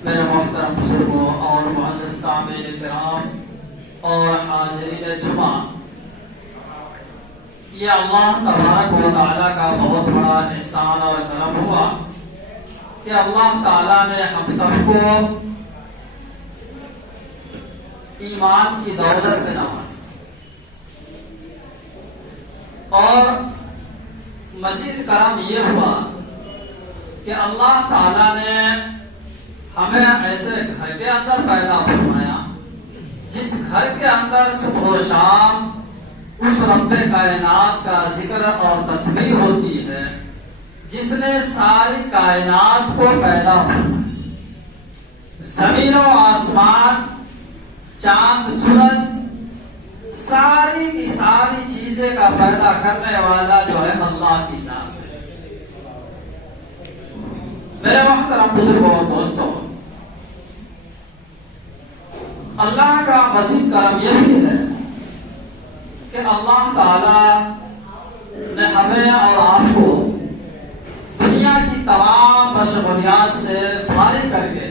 मेरे मोहतरम बुजुर्गों और मुअज़्ज़ज़ सामीन किराम और हाज़िरीन जुमा, ये अल्लाह तबारक व तआला का बहुत बड़ा एहसान और करम हुआ कि अल्लाह ताला ने हम सबको ईमान की दौलत से नवाजा और मज़ीद करम ये हुआ कि अल्लाह ताला ने हमें ऐसे घर के अंदर पैदा फरमाया जिस घर के अंदर सुबह शाम उस रब्बे कायनात का जिक्र और तस्बीह होती है जिसने सारी कायनात को पैदा फरमाया। जमीन और आसमान, चांद सूरज, सारी की सारी चीजें का पैदा करने वाला जो है अल्लाह की जात है। मेरे मोहतरम बुजुर्गों और दोस्तों, अल्लाह का मज़ीद करम यह भी है कि अल्लाह ताला ने हमें और आपको दुनिया की तमाम मशगूलियात से फारिग करके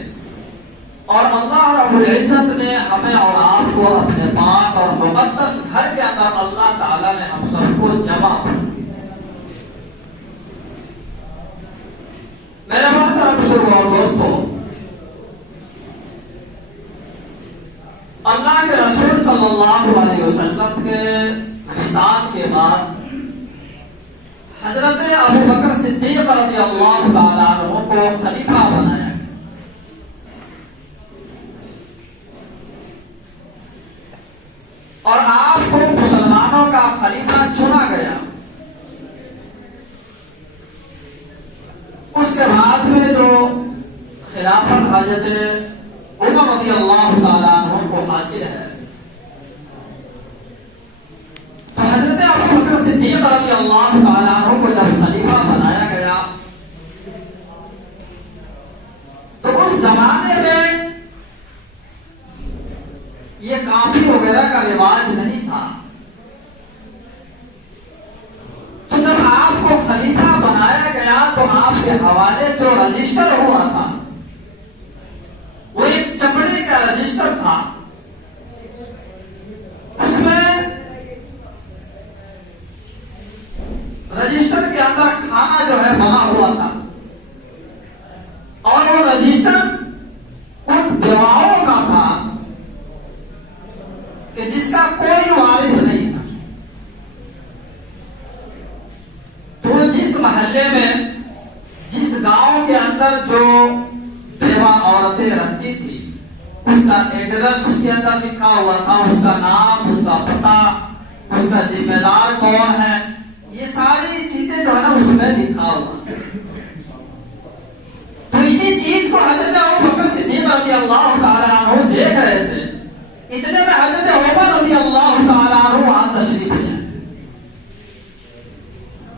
और अल्लाह रब्बुल इज़्ज़त ने हमें और आपको अपने पाक और मुक़द्दस घर के अंदर अल्लाह ताला ने हम सबको जमा किया। मेरे मोहतरम बुजुर्गों और दोस्तों, अल्लाह के रसूल सल्लल्लाहु अलैहि वसल्लम के विसाल के बाद हजरत अबू बकर सिद्दीक़ रज़ियल्लाहु ताला अन्हु को खलीफा बनाया और आपको मुसलमानों का खलीफा चुना गया। उसके बाद में जो खिलाफत हजरत उमर रज़ियल्लाहु ताला अन्हु को हासिल है, तो हजरत अबू बकर सिद्दीक़ रज़ियल्लाहु ताला अन्हु को जब खलीफा बनाया गया तो उस जमाने में ये काफी वगैरह का रिवाज नहीं था। तो जब आपको खलीफा बनाया गया तो आपके हवाले जो रजिस्टर हुआ था वो एक चमड़े का रजिस्टर था। उसमें रजिस्टर के अंदर खाना जो है बना हुआ था और वो रजिस्टर उन विवाहों का था कि जिसका कोई वारिस नहीं था। तो जिस मोहल्ले में, जिस गांव के अंदर जो बेवा औरतें रहती थी, उसका एड्रेस उसके अंदर लिखा हुआ था, उसका नाम, उसका पता, उसका जिम्मेदार कौन है, ये सारी चीजें जो है ना उसमें लिखा हुआ। तो इसी चीज को हजरत अबू बकर सिद्दीक़ रज़ियल्लाहु ताला अन्हु देख रहे थे। इतने में हजरत उमर रज़ियल्लाहु ताला अन्हु वहां तशरीफ ले आए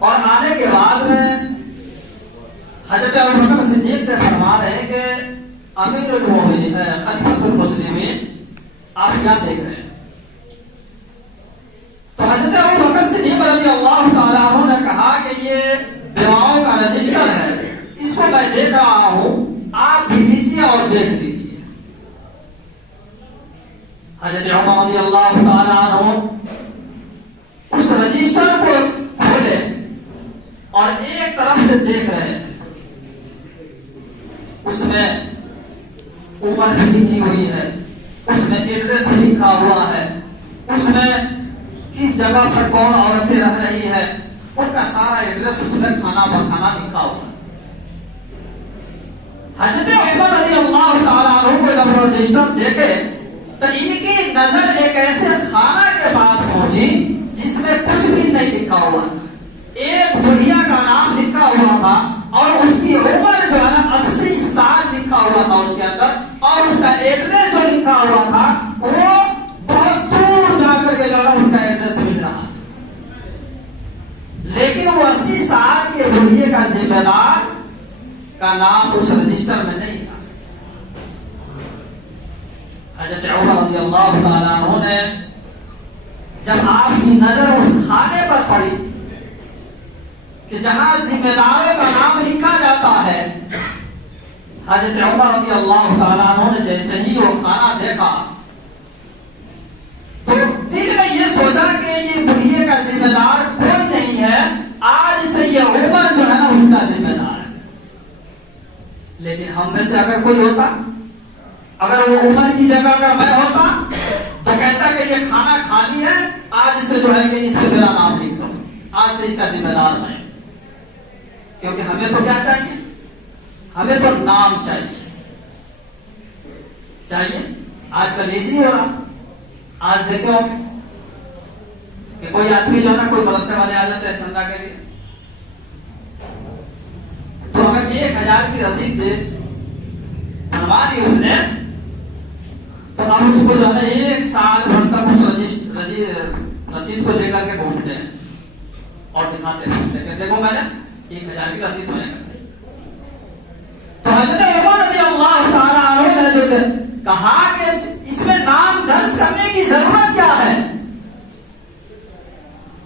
और आने के बाद में हजरत अबू बकर सिद्दीक़ से फरमा रहे हैं कि अमीरुल मोमिनीन, खलीफतुल मुस्लिमीन, आप क्या देख रहे हैं? तो हजरत अबू बकर सिद्दीक़ रज़ियल्लाहु ताला अन्हु ने कहा कि ये विवाहों का रजिस्टर है, इसको मैं देख रहा हूं, आप भी लीजिए और देख लीजिए। हजरत उमर रज़ियल्लाहु ताला अन्हु उस रजिस्टर को खोले और एक तरफ से देख रहे हैं। उसमें उम्र भी लिखी हुई है, उसमें एड्रेस भी लिखा हुआ है, उसमें किस जगह पर कौन औरतें रह रही है, उनका सारा एड्रेस उसमें खाना बखाना लिखा हुआ है। हजरत उमर रज़ियल्लाहु ताला अन्हु को जब रजिस्टर देखे तो इनकी नजर एक ऐसे खाना के पास पहुंची जिसमें कुछ भी नहीं लिखा हुआ था। एक बुढ़िया का नाम लिखा हुआ था और उसकी उम्र जो है ना 80 साल लिखा हुआ था उसके अंदर, और उसका एड्रेस जो लिखा हुआ था वो बहुत दूर जाकर के जो है उनका एड्रेस मिल रहा, लेकिन वो 80 साल के बुढ़िए का जिम्मेदार का नाम उस रजिस्टर में नहीं था। हजरत उमर रज़ियल्लाहु ताला अन्हु ने जब आपकी नजर उस खाने पर पड़ी कि जहां जिम्मेदारों का नाम लिखा जाता है हजरत उमर रज़ी अल्लाह ताला अन्हु ने जैसे ही वो खाना देखा तो दिल में ये सोचा कि ये बुढ़िए का जिम्मेदार कोई नहीं है, आज से ये उमर जो है ना उसका जिम्मेदार है। लेकिन हम में से अगर कोई होता, अगर वो उमर की जगह अगर मैं होता तो कहता कि ये खाना खाली है, आज से जो है कि इस पे मेरा नाम लिख दो, आज से इसका जिम्मेदार मैं। क्योंकि हमें तो क्या चाहिए, हमें तो नाम चाहिए। आजकल ऐसी हो रहा, आज देखो कि कोई आदमी जो है ना, कोई मदरसे वाले आ जाते हैं चंदा के लिए, तो अगर 1000 की रसीद दे बनवा ली उसने, तो अब उसको जो है ना 1 साल भर तक उस रसीद को लेकर के घूमते हैं और दिखाते रहते हैं, देखो मैंने 1000 की रसीद मैंने। तो हजरत उमर रज़ी अल्लाह ताला अन्हु ने जो कहा कि इसमें नाम दर्ज करने की जरूरत क्या है,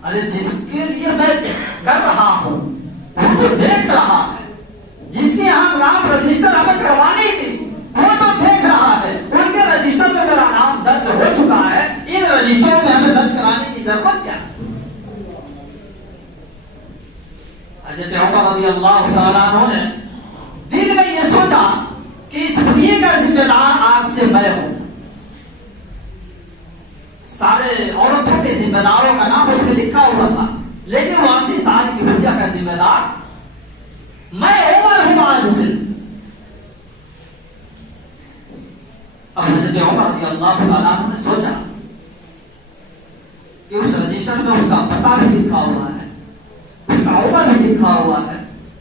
अरे जिसके लिए मैं कर रहा हूं वो तो देख रहा है, जिसके यहाँ नाम रजिस्टर हमें करवानी थी वो तो देख रहा है, उनके रजिस्टर में मेरा नाम दर्ज हो चुका है, इन रजिस्टरों में हमें दर्ज कराने की जरूरत क्या है। हजरत उमर रज़ी अल्लाह ताला अन्हु ने दिल में ये सोचा कि इस बुढ़िए का जिम्मेदार आज से मैं हूं। सारे औरतों के जिम्मेदारों का नाम उसमें लिखा हुआ था, लेकिन वो 80 साल की बुढ़िया का जिम्मेदार मैं उमर हूं आज से। अब हजरत उमर रज़ी अल्लाह ताला अन्हु ने सोचा कि उस रजिस्टर में उसका पता भी लिखा हुआ है, उसका उम्र भी लिखा हुआ है,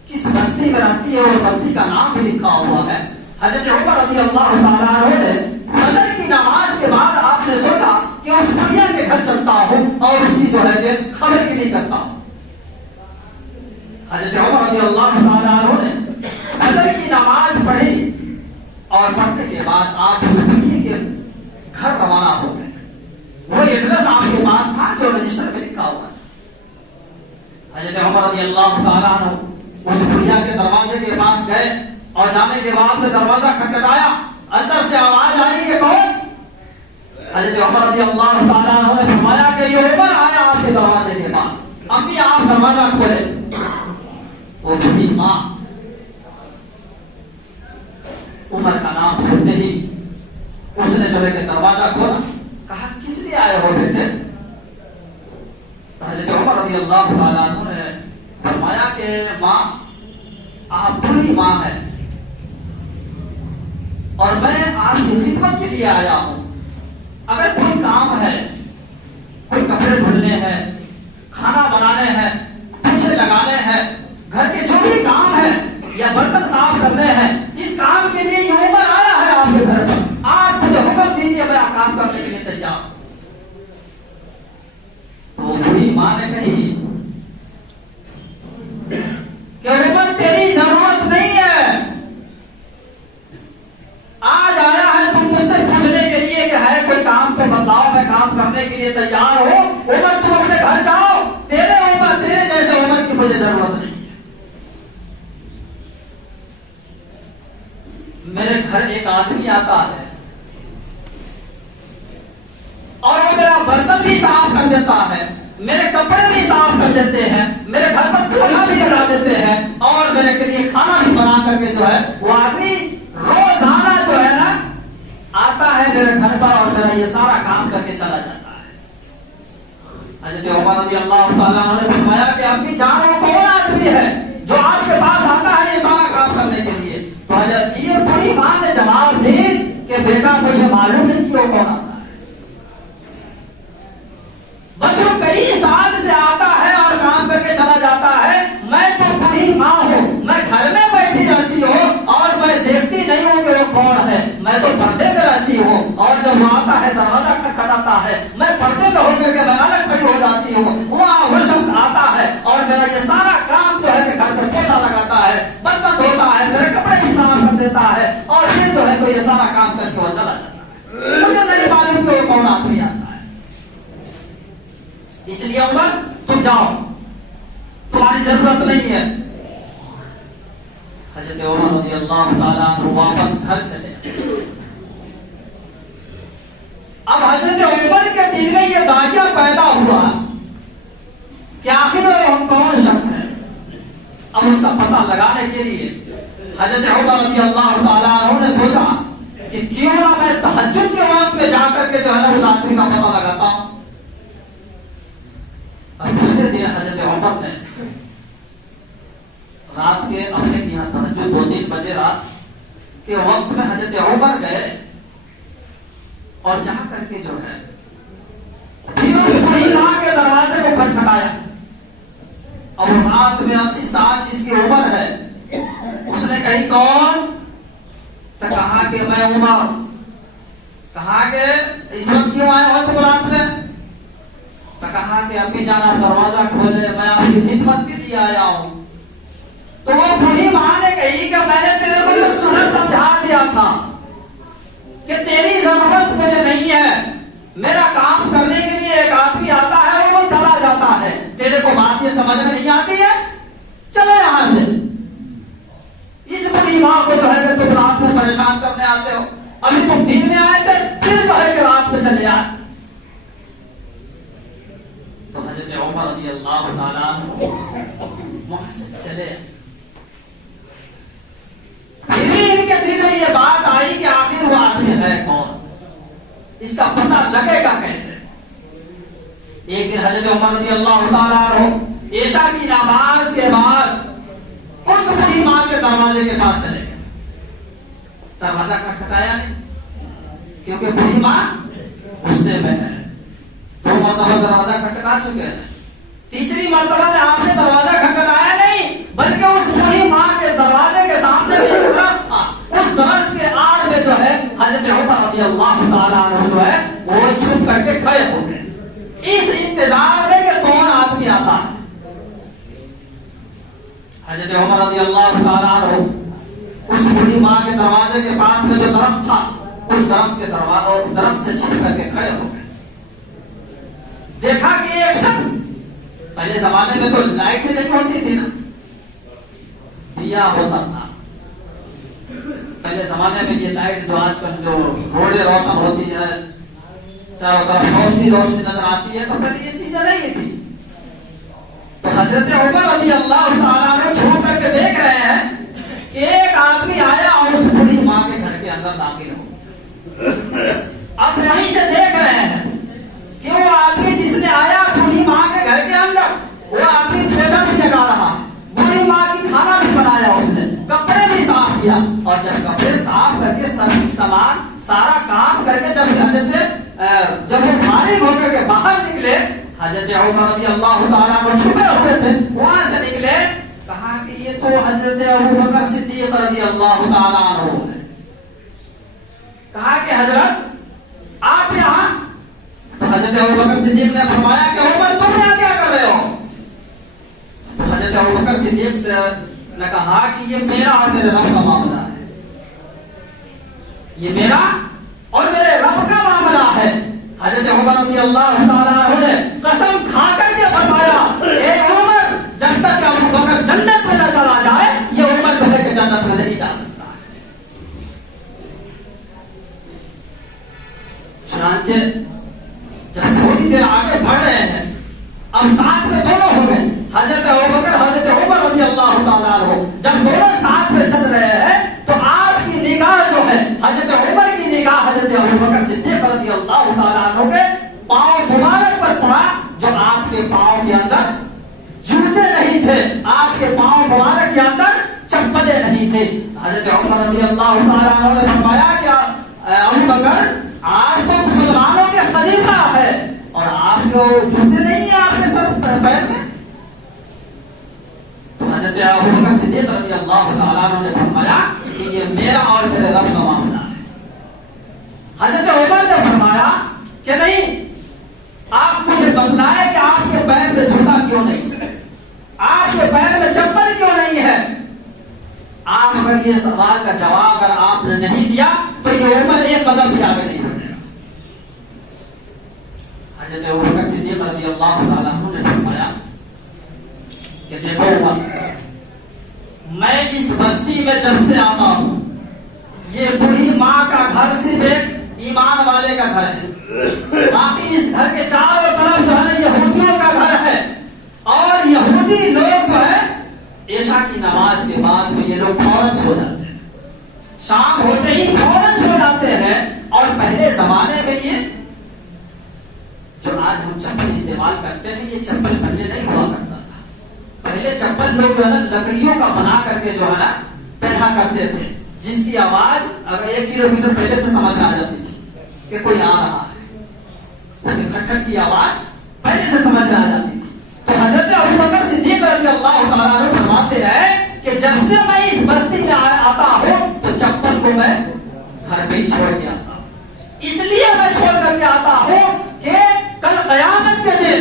किस बस्ती में रहती है और बस्ती का नाम भी लिखा हुआ है। हजरत उमर रज़ी अल्लाह ताला अन्हु ने फजर की नमाज के बाद आपने सोचा कि उस बुढ़िया के घर चलता हूं और उसकी जो है खबर के लिए करता हूं। हजरत उमर रज़ी अल्लाह ताला अन्हु ने फजर की नमाज पढ़ी और पढ़ने के बाद आप उस बुढ़िया के घर रवाना हो गए। वो एड्रेस आपके पास था जो रजिस्टर में लिखा हुआ है। हजरत उमर रज़ी अल्लाह ताला अन्हु उस बुढ़िया के दरवाजे के पास गए और जाने के बाद दरवाजा खटखटाया, अंदर से आवाज आई कि कौन? हजरत उमर रज़ी अल्लाह ताला अन्हु ने फरमाया कि ये उमर आया आपके दरवाजे के पास, अब भी आप दरवाजा खोले। वो बूढ़ी मां उमर का नाम सुनते ही उसने जो है कि दरवाजा खोला, कहा किस लिए आए हो बेटे? हजरत उमर रज़ी अल्लाह ताला अन्हु ने फरमाया कि मां आप बुरी मां है और मैं आपकी खिदमत के लिए आया हूं। अगर कोई काम है, कोई कपड़े धुलने हैं, खाना बनाने हैं, पोछे लगाने हैं, घर के जो भी काम है या बर्तन साफ करने हैं, इस काम के लिए ये उमर आया है आपके घर पर, आप मुझे हुक्म दीजिए, मैं काम करने के लिए तैयार। तो बुरी मां ने कही कि उमर तेरी जरूरत नहीं है, आज आया है तुम मुझसे पूछने के लिए कि है कोई काम तो बताओ, मैं काम करने के लिए तैयार हूं। उमर तुम अपने घर जाओ, तेरे उमर तेरे जैसे उमर की मुझे जरूरत नहीं है। मेरे घर एक आदमी आता है और वो मेरा बर्तन भी साफ कर देता है, मेरे कपड़े भी साफ कर देते हैं, मेरे घर पर पोछा भी लगा देते हैं और मेरे के लिए खाना भी बना करके जो है वो आदमी रोजाना जो है ना आता है मेरे घर पर और मेरा ये सारा काम करके चला जाता है। हजरत उमर रज़ी अल्लाह ताला अन्हु ने फरमाया कि अपनी जानो कौन आदमी है जो आपके पास आता है ये सारा काम करने के लिए? तो हजरत ये बड़ी मां ने जवाब दी कि बेटा मुझे मालूम नहीं कि वो कौन आता है, बस वो कई साल से आता है और काम करके चला जाता है। मैं तो बड़ी मां हूं, मैं घर में बैठी रहती हूँ और मैं देखती नहीं हूँ कि वो कौन है, मैं तो पर्दे में रहती हूँ और जब वो आता है दरवाजा खटखटाता है, मैं पर्दे में होकर के मैं अलग खड़ी हो जाती हूँ, वहाँ वो शख्स आता है और मेरा ये सारा काम जो है कि घर पर पोछा लगाता है, बर्तन धोता है, मेरे कपड़े भी साफ कर देता है और फिर जो है तो ये सारा काम करके वो चला जाता है। मुझे नहीं मालूम कि वो कौन आदमी आता है, इसलिए उमर तुम जाओ, तुम्हारी जरूरत नहीं है। हजरत उमर रज़ी अल्लाह ताला अन्हु इसका पता लगाने के लिए हजरत उमर रज़ी अल्लाह ताला अन्हु ने सोचा कि क्यों ना मैं तहज्जुद के वक्त में जाकर के जो है ना उस आदमी का पता लगाता हूं। और दूसरे दिन हजरत उमर ने रात के अपने यहाँ तहज्जुद 2-3 बजे रात के वक्त में हजरत उमर गए और जाकर के जो है फिर उस बूढ़ी मां के दरवाजे को खटखटाया। और रात में 80 साल जिसकी उम्र है, उसने कही कौन? तो कहा कि मैं उमर। कहा कि इस वक्त क्यों आए हो तुम रात में? तो कहा कि अम्मी जान आप दरवाजा खोले, मैं आपकी खिदमत के लिए आया हूं। तो वो बूढ़ी मां ने कही कि मैंने तेरे को जो सुबह समझा दिया था कि तेरी जरूरत मुझे नहीं है, मेरा काम करने के लिए एक आदमी आता है और वो चला जाता है, तेरे को बात ये समझ में नहीं आती है, चलो यहां से। इस बूढ़ी मां को जो है तुम रात में परेशान करने आते हो, अभी तुम दिन में आए थे, फिर जो है कि रात में चले आए। तो हजरत उमर रज़ी अल्लाह ताला वहां से चले। फिर इनके दिल में ये बात आई कि आखिर वो आदमी है कौन, इसका पता लगेगा कैसे। एक दिन हजरत उमर रज़ी अल्लाह ताला अन्हु ईशा की नमाज के बाद उस बूढ़ी मां के दरवाजे के पास चले गए। दरवाजा खटखटाया नहीं, क्योंकि बूढ़ी मां गुस्से में है। 2 मरतबा दरवाजा खटखटा चुके हैं, तीसरी मरतबा में आपने दरवाजा खटखटाया नहीं, बल्कि उस बूढ़ी मां के दरवाजे के सामने एक दरख्त था, उस दरख्त के आड़ में जो है हजरत उमर रज़ी अल्लाह ताला अन्हु जो है वो छुप करके खड़े हो गए, इस इंतजार में कि कौन आदमी आता है। हजरत उमर रज़ी अल्लाह ताला अन्हु उस बूढ़ी मां के दरवाजे के पास में जो दरख्त था, उस दरख्त के दरख्त से छिप करके खड़े हो गए। देखा कि एक शख्स, पहले जमाने में तो लाइट नहीं होती थी ना, दिया होता था। पहले जमाने में ये लाइट जो आजकल जो रोडें रोशन होती है, चारों तरफ रोशनी रोशनी नजर आती है, तो पहले ये चीजें नहीं थी। तो हजरत उमर रज़ी अल्लाह ताला ने छू करके देख रहे हैं कि एक आदमी आया और उस बूढ़ी मां के घर के अंदर दाखिल हो। अब वहीं से देख रहे हैं कि वो आदमी जिसने आया बूढ़ी मां के घर के अंदर, वो आदमी पोछा भी लगा रहा, बूढ़ी मां की खाना भी बनाया, उसने कपड़े भी साफ किया। और जब कपड़े साफ करके सामान सारा काम करके जब वो फारिग होकर के बाहर निकले, हजरत उमर रज़ी अल्लाह ताला को छुपे हुए थे, वहां से निकले। कहा कि ये तो हजरत अबू बकर सिद्दीक रज़ी अल्लाह ताला अन्हु है। कहा कि हजरत आप यहाँ? तो हजरत अबू बकर सिद्दीक ने फरमाया कि उमर तुम यहाँ क्या कर रहे हो? तो हजरत अबू बकर सिद्दीक ने कहा कि ये मेरा और मेरे रब का मामला है, ये मेरा और मेरे रब का मामला है। हजरत उमर रज़ी अल्लाह ताला अन्हु ने कसम खा करके फरमाया, ए उमर, जब तक अबू बकर जन्नत में न चला जाए, ये उमर जो है कि जन्नत में नहीं जा सकता है। चुनांचे जब थोड़ी देर आगे बढ़ रहे हैं, अब साथ में दोनों हो गए, हजरत अबू बकर हजरत उमर रज़ी अल्लाह ताला अन्हु। जब दोनों साथ में चल रहे हैं तो आपकी निगाह जो है, हजरत उमर की निगाह हजरत अबू बकर सिद्दीक रज़ी अल्लाह ताला अन्हु के पांव मुबारक पर पड़ा, जो आपके पांव के अंदर जूते नहीं थे, आपके पांव मुबारक के अंदर चप्पलें नहीं थे। हजरत उमर रज़ी अल्लाह ताला अन्हु ने फरमाया कि अबू बकर, आप तो मुसलमानों के खलीफा है और आपको जूते नहीं है आपके सर पैर में। तो हजरत अबू बकर सिद्दीक रज़ी अल्लाह ताला अन्हु ने फरमाया कि ये मेरा और मेरे रब का मामला है। हजरत उमर ने फरमाया कि नहीं, आप मुझे बतलाएं कि आपके पैर में जूता क्यों नहीं, आपके पैर में चप्पल क्यों नहीं है। आप अगर ये सवाल का जवाब अगर आपने नहीं दिया तो ये उमर एक कदम भी आगे नहीं बढ़ेगा। हजरत अबू बकर सिद्दीक रज़ी अल्लाह ताला अन्हु ने फरमाया कि देखो उमर, मैं इस बस्ती में जब से आता हूं, ये बूढ़ी माँ का घर सिर्फ एक ईमान वाले का घर है, बाकी इस घर के चारों तरफ जो है यहूदियों का घर है, और यहूदी लोग जो है ईशा की नमाज होते ही फौरन सो जाते हैं। और पहले जमाने में ये जो आज हम चप्पल इस्तेमाल करते हैं, ये चप्पल पहले नहीं हुआ करता था। पहले चप्पल लोग जो है ना लकड़ियों का बना करके जो है ना पहना करते थे, जिसकी आवाज अगर 1 किलोमीटर पहले से समझ में आ जाती थी कि कोई आ रहा है, उसकी खटखट की आवाज पहले से समझ में आ जाती थी। तो हजरत अबू बकर सिद्दीक रज़ियल्लाहु तआला अन्हु फरमाते हैं कि जब से मैं इस बस्ती में आता हूं तो चप्पल को मैं घर पे ही छोड़ के आता हूं। इसलिए मैं छोड़ करके आता हूं कि कल क़यामत के दिन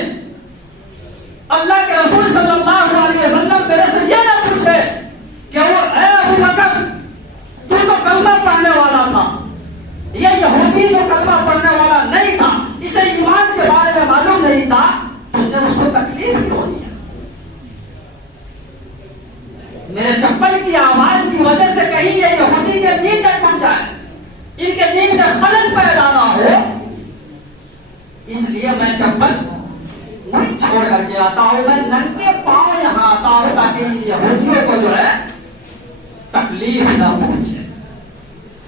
अल्लाह के रसूल सल्लल्लाहु अलैहि वसल्लम मेरे से ये ना पूछे कि वो ऐ अबू बकर तू तो कलमा पढ़ने वाला था, ये यहूदी जो कलमा पढ़ने वाला नहीं था, इसे ईमान के बारे में मालूम नहीं था, तुमने उसको तकलीफ क्यों दिया? मेरे चप्पल की आवाज की वजह से कहीं ये यहूदी के नींद न टूट जाए, इनके नींद में खलल पैदा ना हो, इसलिए मैं चप्पल वही छोड़ करके आता हूं। मैं नंगे पांव यहां आता हूं ताकि यहूदियों को जो है तकलीफ ना पहुंचे,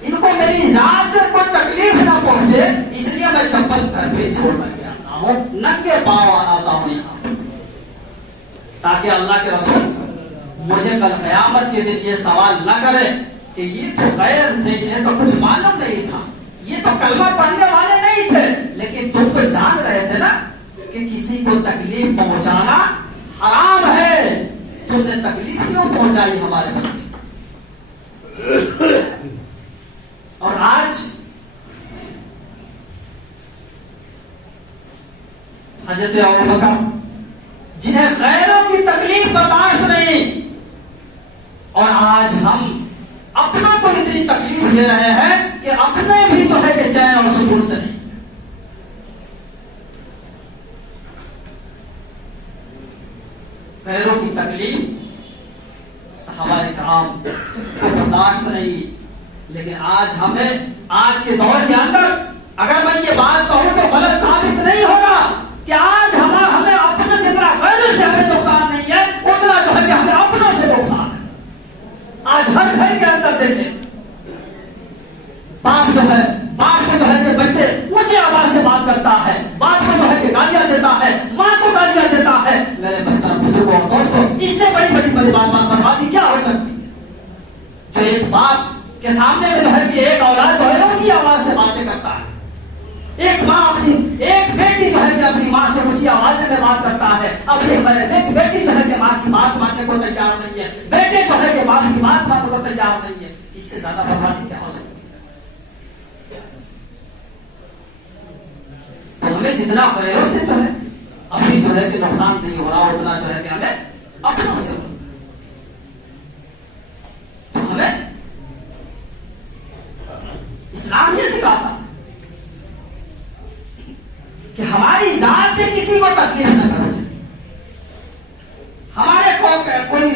इनको मेरी जात से कोई तकलीफ ना पहुंचे, इसलिए मैं चप्पल घर पे छोड़ करके आता हूं, नंगे पांव आता हूं यहां, ताकि अल्लाह के रसूल मुझे कल क़यामत के दिन ये सवाल न करे कि ये तो गैर थे, इन्हें तो कुछ मालूम नहीं था, ये तो कलमा पढ़ने वाले नहीं थे, लेकिन तुम तो जान रहे थे ना कि किसी को तकलीफ पहुंचाना हराम है, तुमने तकलीफ क्यों पहुंचाई हमारे बच्चे? और आज हजरत अबू बकर जिन्हें गैरों की तकलीफ बर्दाश्त नहीं, और आज हम अपनों को इतनी तकलीफ दे रहे हैं कि अपने भी जो है कि चैन और सुकून से नहीं। गैरों की तकलीफ सहाबाए किराम को बर्दाश्त नहीं, लेकिन आज हमें आज के दौर के अंदर अगर मैं ये बात कहूं तो गलत साबित नहीं होगा कि आज हमें अपने जितना गैरों से हमें नुकसान नहीं है, उतना जो है कि हमें अपनों से नुकसान है। आज हर घर के अंदर देखें, बाप जो है कि बच्चे ऊंची आवाज से बात करता है, बाप को जो है कि गालियां देता है, मां को गालियां देता है। मेरे मोहतरम बुजुर्गों और दोस्तों, इससे बड़ी बात बर्बादी क्या हो सकती है? जो एक बाप के सामने में जो है कि एक औलाद जो है ऊंची आवाज से बातें करता है, एक बेटी जो है कि अपनी माँ से ऊंची आवाज में बात करता है, अपनी बेटी जो है कि माँ की बात मानने को तैयार नहीं है, बेटे जो है कि माँ की बात मानने को तैयार नहीं है। इससे ज्यादा बर्बादी क्या हो सकती है? तो हमें जितना गैरों से जो है अपनी जो है कि नुकसान नहीं हो रहा, उतना जो है कि हमें अपनों से हो। तो हमें इस्लाम ये सिखाता कि हमारी जात से किसी को तकलीफ न पहुंचे, हमारे को कोई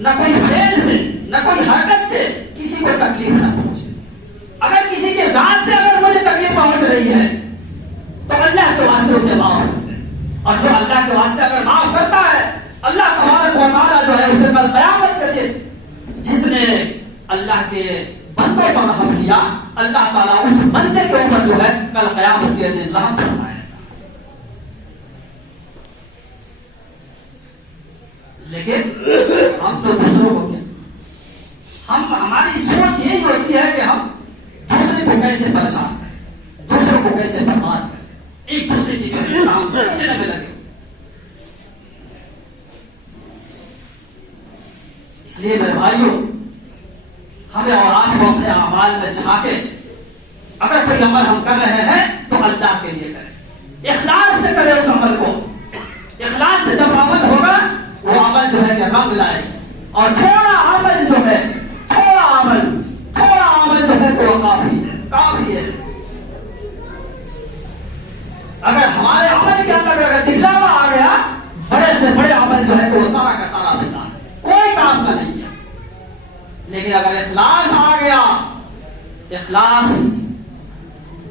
न कोई फेल से न कोई हरकत से किसी को तकलीफ न पहुंचे। अगर किसी के जात से अगर मुझे तकलीफ पहुंच रही है तो अल्लाह के वास्ते उसे माफ कर दे, और जो अल्लाह के वास्ते अगर माफ करता है, अल्लाह तबारक व तआला जो है उसे कल क़यामत के दिन जिसने अल्लाह के बंदों पर रहम किया, अल्लाह ताला उस बंदे के ऊपर जो है कल क़यामत के दिन रहम फरमाएगा। लेकिन हम तो दूसरों को क्या, हमारी सोच यही होती है कि हम दूसरे को कैसे परेशान करें, दूसरों को कैसे बर्बाद करें, एक दूसरे की जो है काम चलने में लगे। इसलिए मेरे भाइयों, हमें और आपको अपने अमाल में झांके, अगर कोई अमल हम कर रहे हैं तो अल्लाह के लिए करें, इखलास से करें उस अमल को। इखलास से जब अमल होगा वो अमल जो है कि रंग लाएगी, और थोड़ा अमल जो है जो है तो काफी है। अगर हमारे अमल के अंदर अगर दिखलावा आ गया, बड़े से बड़े अमल जो है तो सारा का सारा बेकार है, कोई काम का नहीं है। लेकिन अगर इखलास आ गया, इखलास,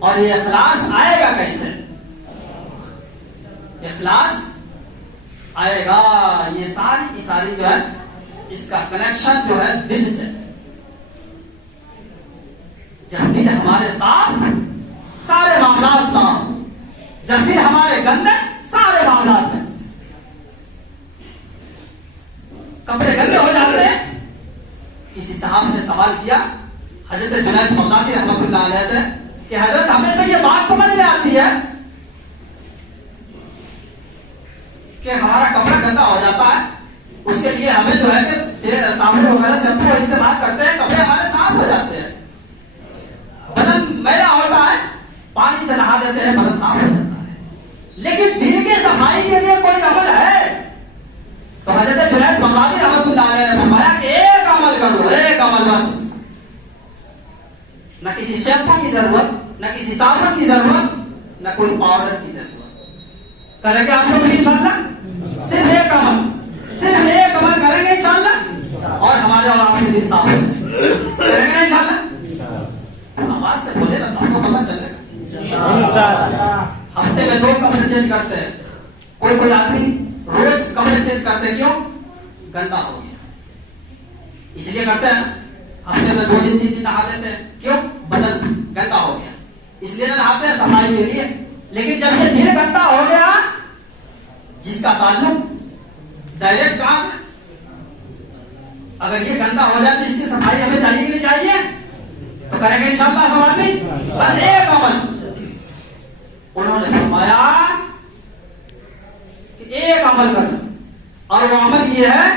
और ये इखलास आएगा कैसे? इखलास आएगा ये सारी की सारी जो है इसका कनेक्शन जो है दिल से। जब दिल हमारे साफ, सारे मामलात साफ। जब दिल हमारे गंदे, सारे मामलात में। कपड़े गंदे हो जाते हैं। किसी साहब ने सवाल किया हजरत जुनैद बगदादी रहमतुल्लाह अलैह से कि हजरत हमें तो ये बात समझ में आती है कि हमारा कपड़ा गंदा हो जाता है, उसके लिए हमें जो है कि साबुन वगैरह शैम्पू इस्तेमाल करते हैं, कपड़े हमारे साफ हो जाते हैं, बदन मैला होता है, पानी से नहा लेते हैं, बदन साफ हो जाता है। लेकिन दिल की सफाई के लिए कोई अमल है? तो हजरत जुनैद बगदादी रहमतुल्लाह अलैह ने फरमाया कि एक अमल कर लो, एक अमल बस। न किसी शैम्पू की जरूरत, न किसी साबुन की जरूरत, न कोई पाउडर की जरूरत। करेंगे आप लोग इंशाअल्लाह? सिर्फ एक अमल, सिर्फ एक अमल करेंगे इंशाअल्लाह और हमारे और आपके दिल साफ हो जाएंगे। करेंगे इंशाअल्लाह? आवाज से बोले ना तो आपको पता चलेगा इंशाअल्लाह। हफ्ते में 2 कपड़े चेंज करते हैं। कोई आदमी रोज कपड़े चेंज करते, क्यों? गंदा हो गया इसलिए करते हैं। हफ्ते में 2 दिन 3 दिन नहा लेते हैं, क्यों? बदन गंदा हो गया इसलिए नहाते हैं, सफाई के लिए। लेकिन जब ये दिल गंदा हो गया, जिसका ताल्लुक डायरेक्ट कहां से, अगर ये गंदा हो जाए तो इसकी सफाई हमें चाहिए कि नहीं चाहिए? तो करेंगे इंशाअल्लाह सवाल नहीं, बस एक अमल। उन्होंने फरमाया कि एक अमल करना, और वो अमल ये है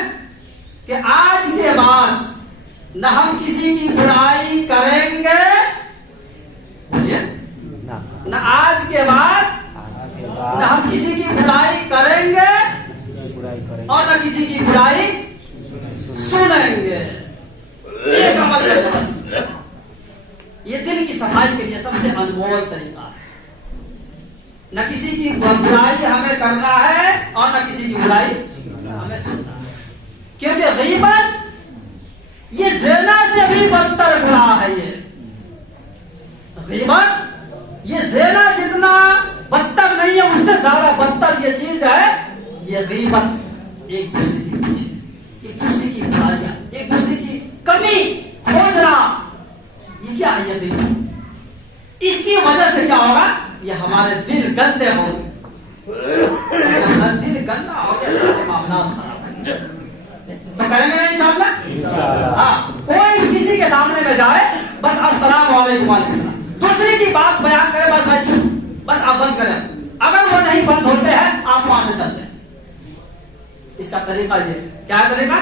कि आज के बाद न हम किसी की बुराई करेंगे, बोलिए न, आज के बाद न हम किसी की बुराई करेंगे और न किसी की बुराई सुनेंगे। एक अमल करें बस। ये दिल की सफाई के लिए सबसे अनमोल तरीका है। न किसी की बुराई हमें करना है और न किसी की बुराई हमें सुनना है, क्योंकि गीबत ये ज़िना से भी बदतर गुनाह है। ये गीबत ये ज़िना जितना बदतर नहीं है, उससे ज्यादा बदतर ये चीज है। ये गीबत एक दूसरे के पीछे, एक दूसरे की बुराइयां, एक दूसरे की कमी खोजना, ये क्या है? ये गीबत। इसकी वजह से क्या होगा? ये हमारे दिल गंदे होंगे। दिल गंदा हो गया, सारे मामला खराब होंगे। तो करेंगे ना इंशाअल्लाह? हाँ, कोई भी किसी के सामने में जाए बस अस्सलाम वालेकुम, दूसरे की बात बयान करे, बस भाई चुप, बस आप बंद करें। अगर वो नहीं बंद होते हैं, आप वहां से चलते हैं। इसका तरीका ये क्या तरीका?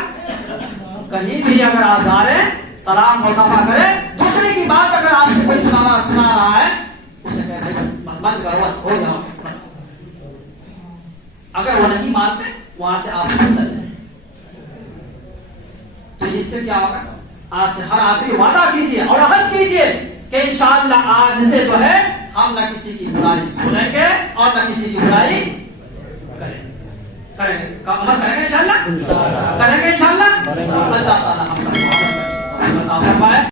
कहीं भी अगर आप जा रहे हैं, सलाम मुसाफा करें, दूसरे की बात अगर आपसे कोई सुना रहा है, उसे कह बंद करो, बस हो जाओ बस। अगर वो नहीं मानते, वहां से आप चले। तो इससे क्या होगा? आज से हर आदमी वादा कीजिए और अहद कीजिए कि इंशाअल्लाह आज से जो है हम न किसी की बुराई सुनेंगे और न किसी की बुराई करेंगे। अमल करेंगे इंशाअल्लाह? करेंगे इंशाअल्लाह। अल्लाह ताला हम सबको अमल फरमाए।